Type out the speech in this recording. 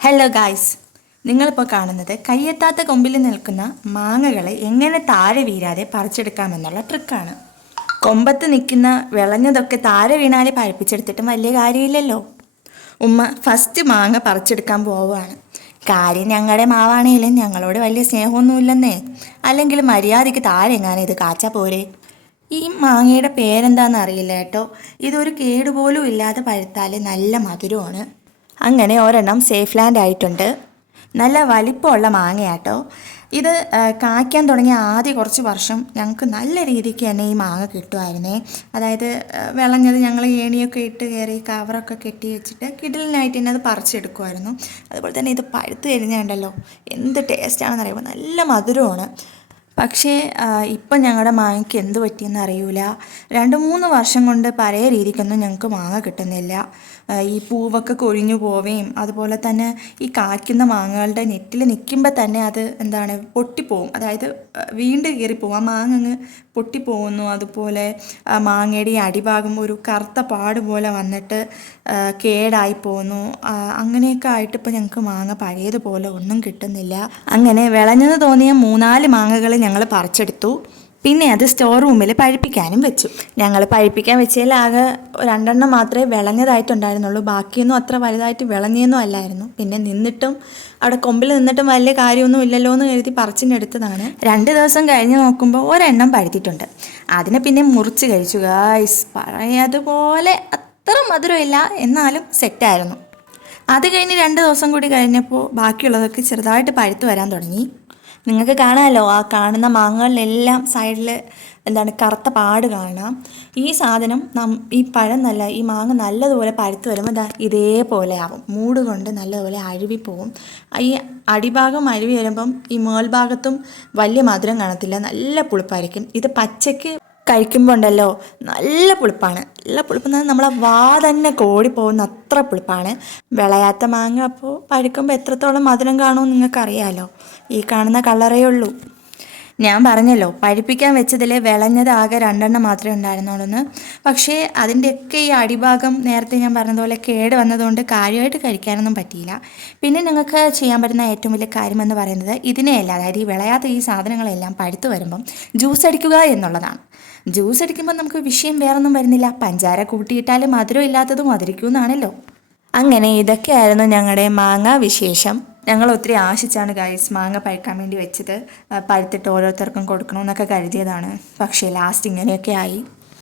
Hello guys, നിങ്ങളിപ്പോൾ കാണുന്നത് കയ്യെത്താത്ത കൊമ്പിൽ നിൽക്കുന്ന മാങ്ങകളെ എങ്ങനെ താഴെ വീഴാതെ പറിച്ചെടുക്കാമെന്നുള്ള ട്രിക്കാണ്. കൊമ്പത്ത് നിൽക്കുന്ന വിളഞ്ഞതൊക്കെ താഴെ വീണാലെ പഴിപ്പിച്ചെടുത്തിട്ടും വലിയ കാര്യമില്ലല്ലോ. ഉമ്മ ഫസ്റ്റ് മാങ്ങ പറിച്ചെടുക്കാൻ പോവുകയാണ്. കാര്യം ഞങ്ങളുടെ മാവാണേലും ഞങ്ങളോട് വലിയ സ്നേഹമൊന്നുമില്ലെന്നേ. അല്ലെങ്കിൽ മര്യാദയ്ക്ക് താഴെ എങ്ങാനും ഇത് കാച്ചാ പോരെ. ഈ മാങ്ങയുടെ പേരെന്താണെന്ന് അറിയില്ല കേട്ടോ. ഇതൊരു കേടുപോലും ഇല്ലാതെ പഴുത്താൽ നല്ല മധുരമാണ്. അങ്ങനെ ഒരെണ്ണം സേഫ് ലാൻഡ് ആയിട്ടുണ്ട്. നല്ല വലിപ്പമുള്ള മാങ്ങയാട്ടോ ഇത്. കായ്ക്കാൻ തുടങ്ങിയ ആദ്യ കുറച്ച് വർഷം ഞങ്ങൾക്ക് നല്ല രീതിക്ക് തന്നെ ഈ മാങ്ങ കിട്ടുമായിരുന്നേ. അതായത് വിളഞ്ഞത് ഞങ്ങൾ ഏണിയൊക്കെ ഇട്ട് കയറി കവറൊക്കെ കെട്ടി വെച്ചിട്ട് കിടലിനായിട്ട് തന്നെ അത് പറിച്ചെടുക്കുമായിരുന്നു. അതുപോലെ തന്നെ ഇത് പഴുത്ത് കഴിഞ്ഞുണ്ടല്ലോ, എന്ത് ടേസ്റ്റാണെന്ന് അറിയുമ്പോൾ നല്ല മധുരമാണ്. പക്ഷേ ഇപ്പം ഞങ്ങളുടെ മാങ്ങയ്ക്ക് എന്ത് പറ്റിയെന്ന് അറിയില്ല. 2-3 വർഷം കൊണ്ട് പഴയ രീതിക്കൊന്നും ഞങ്ങൾക്ക് മാങ്ങ കിട്ടുന്നില്ല. ഈ പൂവൊക്കെ കൊഴിഞ്ഞു പോവുകയും അതുപോലെ തന്നെ ഈ കായ്ക്കുന്ന മാങ്ങകളുടെ നെറ്റിൽ നിൽക്കുമ്പോൾ തന്നെ അത് പൊട്ടിപ്പോവും. അതായത് വീണ്ടും കീറിപ്പോവും. ആ മാങ്ങ അങ്ങ് പൊട്ടിപ്പോകുന്നു. അതുപോലെ മാങ്ങയുടെ ഈ അടിഭാഗം ഒരു കറുത്ത പാട് പോലെ വന്നിട്ട് കേടായി പോകുന്നു. അങ്ങനെയൊക്കെ ആയിട്ട് ഇപ്പോൾ ഞങ്ങൾക്ക് മാങ്ങ പഴയതുപോലെ ഒന്നും കിട്ടുന്നില്ല. അങ്ങനെ വിളഞ്ഞെന്ന് തോന്നിയ 3-4 മാങ്ങകൾ ഞങ്ങൾ പറിച്ചെടുത്തു. പിന്നെ അത് സ്റ്റോർ റൂമിൽ പഴുപ്പിക്കാനും വെച്ചു. ഞങ്ങൾ പഴുപ്പിക്കാൻ വെച്ചതിൽ ആകെ 2 മാത്രമേ വിളഞ്ഞതായിട്ടുണ്ടായിരുന്നുള്ളൂ. ബാക്കിയൊന്നും അത്ര വലുതായിട്ട് വിളഞ്ഞൊന്നും അല്ലായിരുന്നു. പിന്നെ അവിടെ കൊമ്പിൽ നിന്നിട്ടും വലിയ കാര്യമൊന്നും ഇല്ലല്ലോ എന്ന് കരുതി പറിച്ചിനെടുത്തതാണ്. 2 ദിവസം കഴിഞ്ഞ് നോക്കുമ്പോൾ ഒരെണ്ണം പഴുത്തിട്ടുണ്ട്. അതിനെ പിന്നെ മുറിച്ച് കഴിച്ചു ഗായ്സ്. പഴയതുപോലെ അത്ര മധുരമില്ല, എന്നാലും സെറ്റായിരുന്നു. അത് കഴിഞ്ഞ് 2 ദിവസം കൂടി കഴിഞ്ഞപ്പോൾ ബാക്കിയുള്ളതൊക്കെ ചെറുതായിട്ട് പഴുത്ത് വരാൻ തുടങ്ങി. നിങ്ങൾക്ക് കാണാമല്ലോ, ആ കാണുന്ന മാങ്ങകളിലെല്ലാം സൈഡിൽ കറുത്ത പാട് കാണാം. ഈ സാധനം ഈ മാങ്ങ നല്ലതുപോലെ പഴുത്ത് വരുമ്പോൾ ഇതേപോലെ ആവും. മൂട് കൊണ്ട് നല്ലതുപോലെ അഴുവിപ്പോവും. ഈ അടിഭാഗം അഴുവി വരുമ്പം ഈ മേൽഭാഗത്തും വലിയ മധുരം കാണത്തില്ല, നല്ല പുളിപ്പായിരിക്കും. ഇത് പച്ചയ്ക്ക് കഴിക്കുമ്പോൾ ഉണ്ടല്ലോ, നല്ല പുളിപ്പാണ്. നല്ല പുളിപ്പെന്ന് നമ്മളെ വാ തന്നെ കോടിപ്പോകുന്ന അത്ര പുളിപ്പാണ്. വിളയാത്ത മാങ്ങ അപ്പോൾ പഴുക്കുമ്പോൾ എത്രത്തോളം മധുരം കാണുമെന്ന് നിങ്ങൾക്കറിയാമല്ലോ. ഈ കാണുന്ന കളറേ ഉള്ളൂ. ഞാൻ പറഞ്ഞല്ലോ, പഴുപ്പിക്കാൻ വെച്ചതിൽ വിളഞ്ഞത് ആകെ 2 മാത്രമേ ഉണ്ടായിരുന്നുള്ളൂ. പക്ഷേ അതിൻ്റെയൊക്കെ ഈ അടിഭാഗം നേരത്തെ ഞാൻ പറഞ്ഞതുപോലെ കേട് വന്നതുകൊണ്ട് കാര്യമായിട്ട് കഴിക്കാനൊന്നും പറ്റിയില്ല. പിന്നെ നിങ്ങൾക്ക് ചെയ്യാൻ പറ്റുന്ന ഏറ്റവും വലിയ കാര്യമെന്ന് പറയുന്നത് ഇതിനെയല്ല, അതായത് ഈ വിളയാത്ത ഈ സാധനങ്ങളെല്ലാം പഴുത്ത് വരുമ്പം ജ്യൂസ് അടിക്കുക എന്നുള്ളതാണ്. ജ്യൂസ് അടിക്കുമ്പോൾ നമുക്ക് വിഷയം വേറൊന്നും വരുന്നില്ല. പഞ്ചാര കൂട്ടിയിട്ടാൽ മധുരം ഇല്ലാത്തത് മധുരിക്കുമെന്നാണല്ലോ. അങ്ങനെ ഇതൊക്കെയായിരുന്നു ഞങ്ങളുടെ മാങ്ങ വിശേഷം. ഞങ്ങൾ ഒത്തിരി ആശിച്ചാണ് ഗൈസ് മാങ്ങ പഴുക്കാൻ വേണ്ടി വെച്ചത്. പഴുത്തിട്ട് ഓരോരുത്തർക്കും കൊടുക്കണമെന്നൊക്കെ കരുതിയതാണ്. പക്ഷേ ലാസ്റ്റ് ഇങ്ങനെയൊക്കെ ആയി.